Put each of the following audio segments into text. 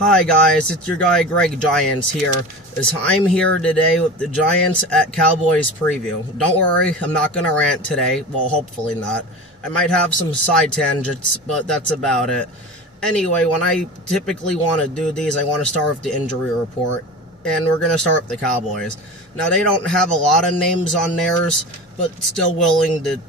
Hi guys, it's your guy Greg Giants here, as I'm here today with the Giants at Cowboys preview. Don't worry, I'm not going to rant today, well hopefully not. I might have some side tangents, but that's about it. Anyway, when I typically want to do these, I want to start with the injury report, and we're going to start with the Cowboys. Now they don't have a lot of names on theirs, but still willing to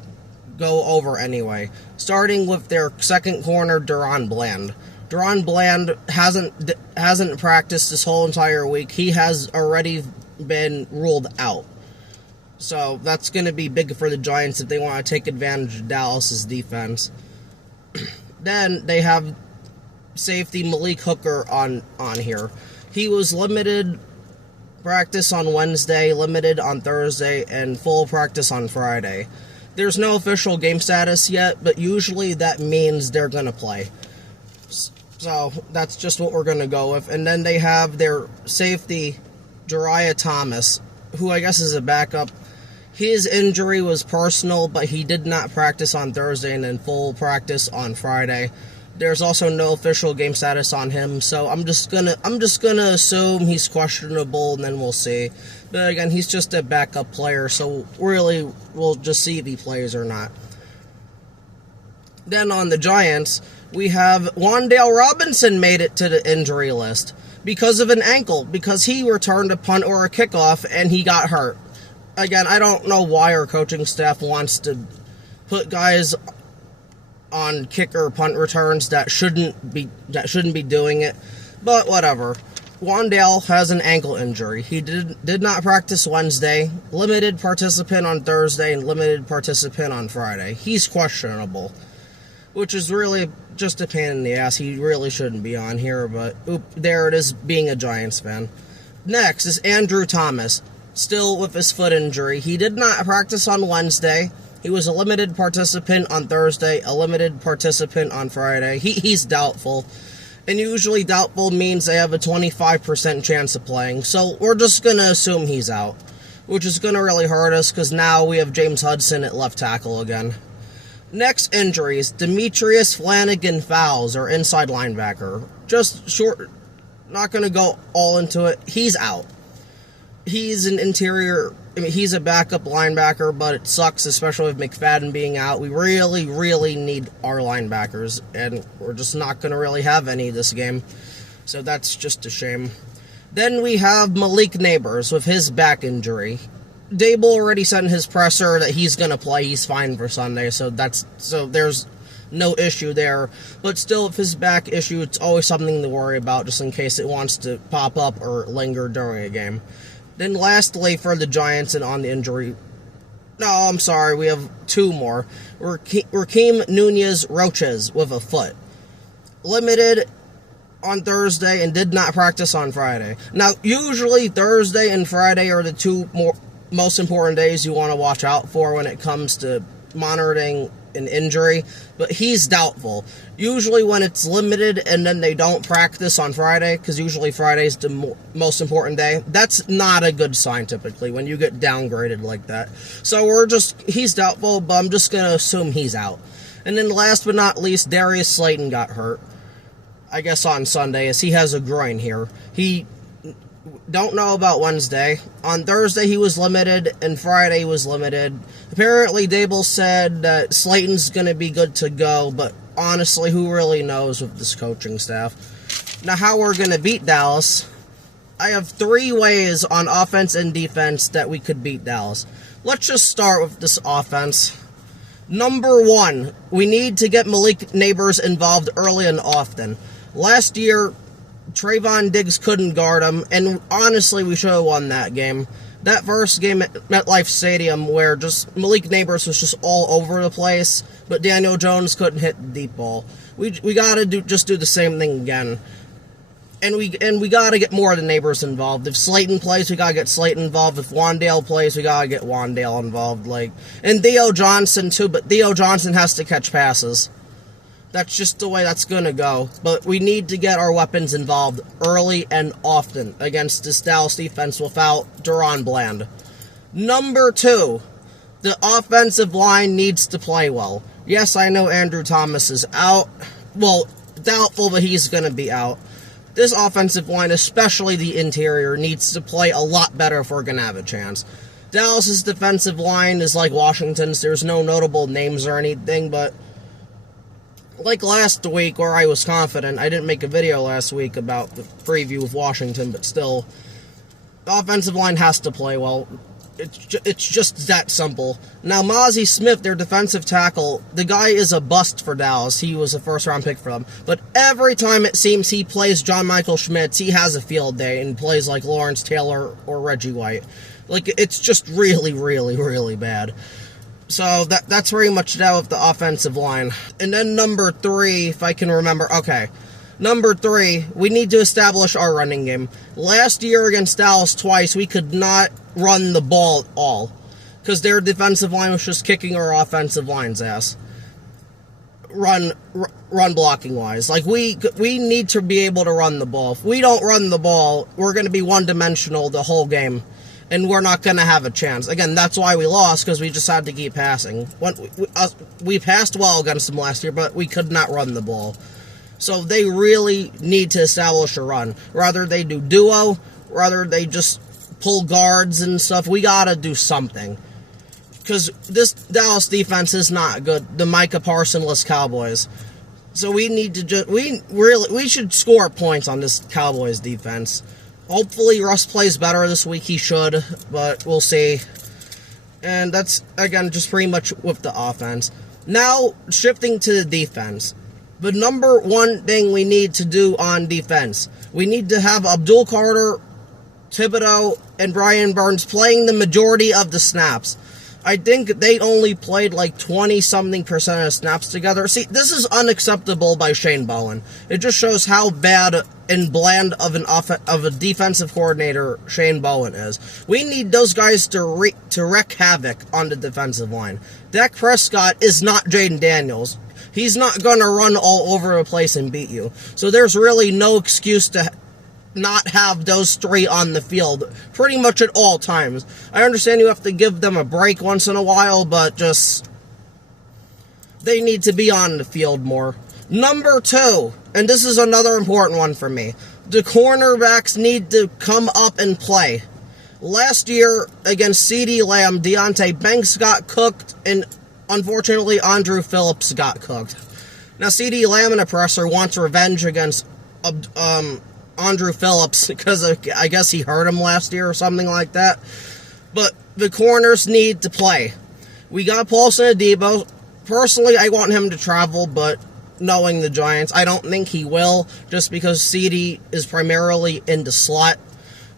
go over anyway. Starting with their second corner, Deron Bland. Deron Bland hasn't practiced this whole entire week. He has already been ruled out. So that's going to be big for the Giants if they want to take advantage of Dallas's defense. Then they have safety Malik Hooker on here. He was limited practice on Wednesday, limited on Thursday, and full practice on Friday. There's no official game status yet, but usually that means they're going to play. So that's just what we're going to go with. And then they have their safety, Jariah Thomas, who I guess is a backup. His injury was personal, but he did not practice on Thursday and then full practice on Friday. There's also no official game status on him, so I'm just gonna assume he's questionable, and then we'll see. But again, he's just a backup player, so really we'll just see if he plays or not. Then on the Giants, we have Wan'Dale Robinson made it to the injury list because of an ankle, because he returned a punt or a kickoff and he got hurt. Again, I don't know why our coaching staff wants to put guys on kicker punt returns that shouldn't be doing it, but whatever. Wan'Dale has an ankle injury. He did not practice Wednesday, limited participant on Thursday, and limited participant on Friday. He's questionable, which is really just a pain in the ass. He really shouldn't be on here, but there it is, being a Giants fan. Next is Andrew Thomas, still with his foot injury. He did not practice on Wednesday. He was a limited participant on Thursday, a limited participant on Friday. He's doubtful, and usually doubtful means they have a 25% chance of playing, so we're just going to assume he's out, which is going to really hurt us because now we have James Hudson at left tackle again. Next injuries, Demetrius Flannigan-Fowles, or inside linebacker. Just short, not going to go all into it. He's out. He's an interior, he's a backup linebacker, but it sucks, especially with McFadden being out. We really, really need our linebackers, and we're just not going to really have any this game. So that's just a shame. Then we have Malik Neighbors with his back injury. Dable already said in his presser that he's going to play. He's fine for Sunday, so there's no issue there. But still, if his back issue, it's always something to worry about just in case it wants to pop up or linger during a game. Then lastly, for the Giants and on the injury... No, I'm sorry, we have two more. Rakeem Nunez-Roches with a foot. Limited on Thursday and did not practice on Friday. Now, usually Thursday and Friday are the two most important days you want to watch out for when it comes to monitoring an injury, but he's doubtful. Usually when it's limited and then they don't practice on Friday, because usually Friday's the most important day, that's not a good sign typically when you get downgraded like that. So he's doubtful, but I'm just going to assume he's out. And then last but not least, Darius Slayton got hurt, I guess on Sunday, as he has a groin here. He don't know about Wednesday. On Thursday he was limited, and Friday was limited. Apparently Dable said that Slayton's going to be good to go, but honestly, who really knows with this coaching staff? Now, how we're going to beat Dallas, I have three ways on offense and defense that we could beat Dallas. Let's just start with this offense. Number one, we need to get Malik Neighbors involved early and often. Last year, Trayvon Diggs couldn't guard him, and honestly, we should have won that game. That first game at MetLife Stadium, where just Malik Neighbors was just all over the place, but Daniel Jones couldn't hit the deep ball. We got to do the same thing again, and we got to get more of the Neighbors involved. If Slayton plays, we got to get Slayton involved. If Wan'Dale plays, we got to get Wan'Dale involved. And Theo Johnson too, but Theo Johnson has to catch passes. That's just the way that's going to go. But we need to get our weapons involved early and often against this Dallas defense without Deron Bland. Number two, the offensive line needs to play well. Yes, I know Andrew Thomas is out. Well, doubtful, but he's going to be out. this offensive line, especially the interior, needs to play a lot better if we're going to have a chance. Dallas's defensive line is like Washington's. There's no notable names or anything, but like last week where I was confident, I didn't make a video last week about the preview of Washington, but still, the offensive line has to play well. It's just that simple. Now, Mozzie Smith, their defensive tackle, the guy is a bust for Dallas. He was a first-round pick for them. But every time it seems he plays John Michael Schmitz, he has a field day and plays like Lawrence Taylor or Reggie White. Like, it's just really, really, really bad. So that's pretty much that with the offensive line. And then number 3, if I can remember. Okay. Number 3, we need to establish our running game. Last year against Dallas twice, we could not run the ball at all because their defensive line was just kicking our offensive line's ass. Run blocking wise. Like, we need to be able to run the ball. If we don't run the ball, we're going to be one-dimensional the whole game, and we're not going to have a chance. Again, that's why we lost, because we just had to keep passing. We passed well against them last year, but we could not run the ball. So they really need to establish a run. Rather they do duo, rather they just pull guards and stuff. We got to do something. Because this Dallas defense is not good. The Micah Parsons-less Cowboys. So we need to we should score points on this Cowboys defense. Hopefully Russ plays better this week. He should, but we'll see. And that's, again, just pretty much with the offense. Now, shifting to the defense. The number one thing we need to do on defense, we need to have Abdul Carter, Thibodeau, and Brian Burns playing the majority of the snaps. I think they only played like 20-something% of snaps together. See, this is unacceptable by Shane Bowen. It just shows how bad and bland of a defensive coordinator Shane Bowen is. We need those guys to wreak havoc on the defensive line. Dak Prescott is not Jaden Daniels. He's not going to run all over the place and beat you. So there's really no excuse to not have those 3 on the field pretty much at all times. I understand you have to give them a break once in a while, but just they need to be on the field more. Number 2, and this is another important one for me, the cornerbacks need to come up and play. Last year against CeeDee Lamb, Deontay Banks got cooked, and unfortunately Andrew Phillips got cooked. Now CeeDee Lamb in a presser wants revenge against Andrew Phillips because I guess he hurt him last year or something like that. But the corners need to play. We got Paulson Adebo. Personally, I want him to travel, but knowing the Giants, I don't think he will, just because CeeDee is primarily in the slot.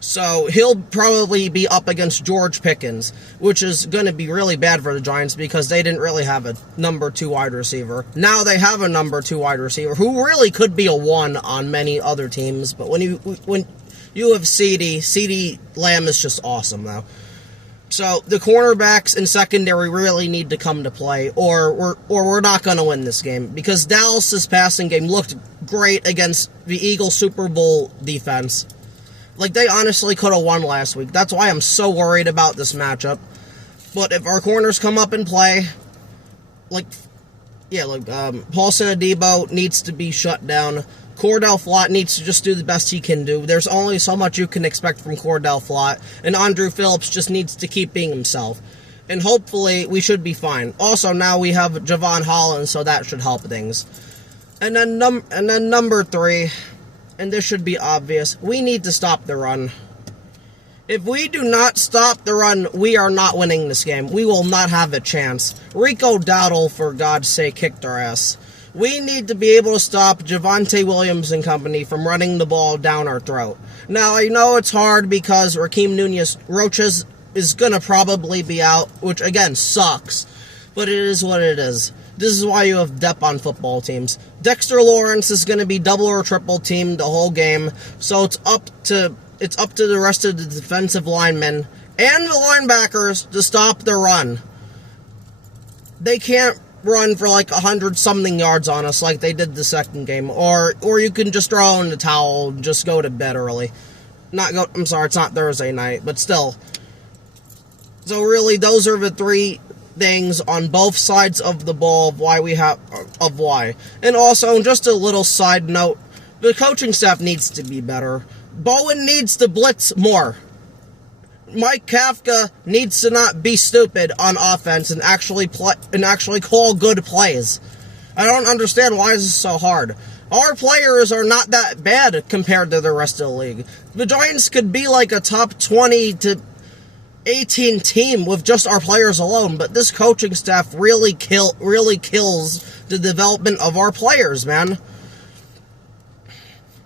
So he'll probably be up against George Pickens, which is going to be really bad for the Giants because they didn't really have a number 2 wide receiver. Now they have a number 2 wide receiver who really could be a 1 on many other teams. But when you have CeeDee Lamb is just awesome, though. So the cornerbacks and secondary really need to come to play, or we're not going to win this game, because Dallas's passing game looked great against the Eagles Super Bowl defense. Like, they honestly could have won last week. That's why I'm so worried about this matchup. But if our corners come up and play, Paulson Adebo needs to be shut down. Cordell Flott needs to just do the best he can do. There's only so much you can expect from Cordell Flott, and Andrew Phillips just needs to keep being himself. And hopefully, we should be fine. Also, now we have Javon Holland, so that should help things. And then number 3... and this should be obvious, we need to stop the run. If we do not stop the run, we are not winning this game. We will not have a chance. Rico Dowdle, for God's sake, kicked our ass. We need to be able to stop Javonte Williams and company from running the ball down our throat. Now, I know it's hard because Raheem Nunez-Roches is going to probably be out, which, again, sucks. But it is what it is. This is why you have depth on football teams. Dexter Lawrence is going to be double or triple teamed the whole game, so it's up to the rest of the defensive linemen and the linebackers to stop the run. They can't run for like 100-something yards on us like they did the second game, or you can just throw in the towel and just go to bed early. I'm sorry, it's not Thursday night, but still. So really, those are the 3 things on both sides of the ball of why. And also, just a little side note, The coaching staff needs to be better. Bowen needs to blitz more. Mike Kafka needs to not be stupid on offense and actually call good plays. I don't understand why this is so hard. Our players are not that bad compared to the rest of the league. The Giants could be like a top 20 to 18 team with just our players alone, but this coaching staff really kills the development of our players, man.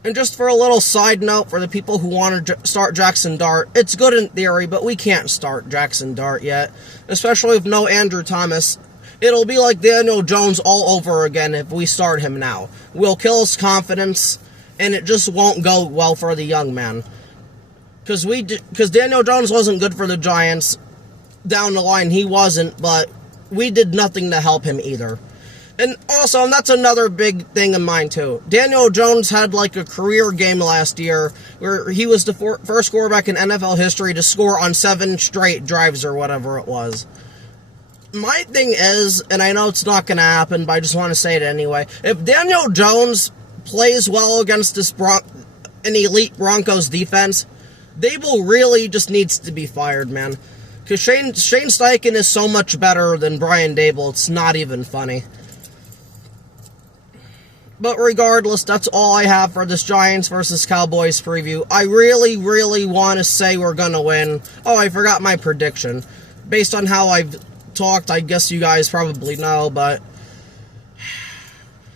And just for a little side note for the people who want to start Jackson Dart, it's good in theory, but we can't start Jackson Dart yet, especially with no Andrew Thomas. It'll be like Daniel Jones all over again if we start him now. We'll kill his confidence, and it just won't go well for the young man. Because Daniel Jones wasn't good for the Giants. Down the line, he wasn't, but we did nothing to help him either. And also, that's another big thing in mind, too. Daniel Jones had, like, a career game last year where he was the first quarterback in NFL history to score on 7 straight drives or whatever it was. My thing is, and I know it's not going to happen, but I just want to say it anyway, if Daniel Jones plays well against this an elite Broncos defense, Dable really just needs to be fired, man. Because Shane Steichen is so much better than Brian Dable, it's not even funny. But regardless, that's all I have for this Giants versus Cowboys preview. I really, really want to say we're going to win. Oh, I forgot my prediction. Based on how I've talked, I guess you guys probably know, but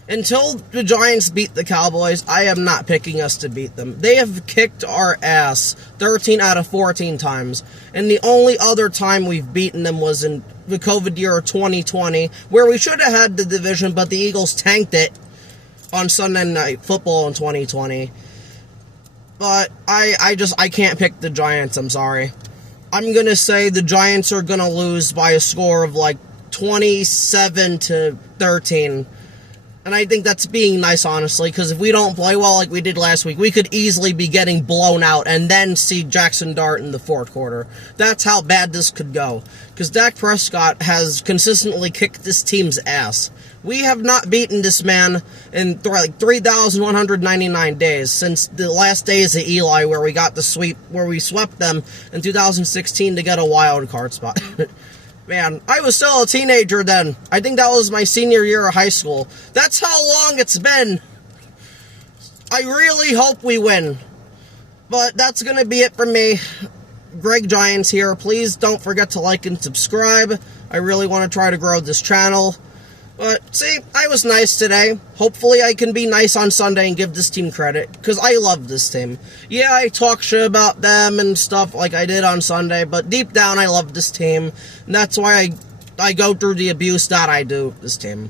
until the Giants beat the Cowboys, I am not picking us to beat them. They have kicked our ass 13 out of 14 times, and the only other time we've beaten them was in the COVID year of 2020, where we should have had the division, but the Eagles tanked it on Sunday Night Football in 2020. But I can't pick the Giants, I'm sorry. I'm going to say the Giants are going to lose by a score of like 27 to 13. And I think that's being nice, honestly, because if we don't play well like we did last week, we could easily be getting blown out and then see Jackson Dart in the fourth quarter. That's how bad this could go. Because Dak Prescott has consistently kicked this team's ass. We have not beaten this man in like 3,199 days since the last days of Eli, where we got the sweep, where we swept them in 2016 to get a wild card spot. Man, I was still a teenager then. I think that was my senior year of high school. That's how long it's been. I really hope we win. But that's going to be it for me. Greg Giants here. Please don't forget to like and subscribe. I really want to try to grow this channel. But, see, I was nice today. Hopefully I can be nice on Sunday and give this team credit, because I love this team. Yeah, I talk shit about them and stuff like I did on Sunday, but deep down I love this team, and that's why I go through the abuse that I do with this team.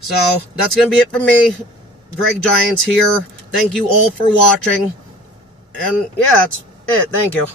So, that's going to be it for me. Greg Giants here. Thank you all for watching. And, yeah, that's it. Thank you.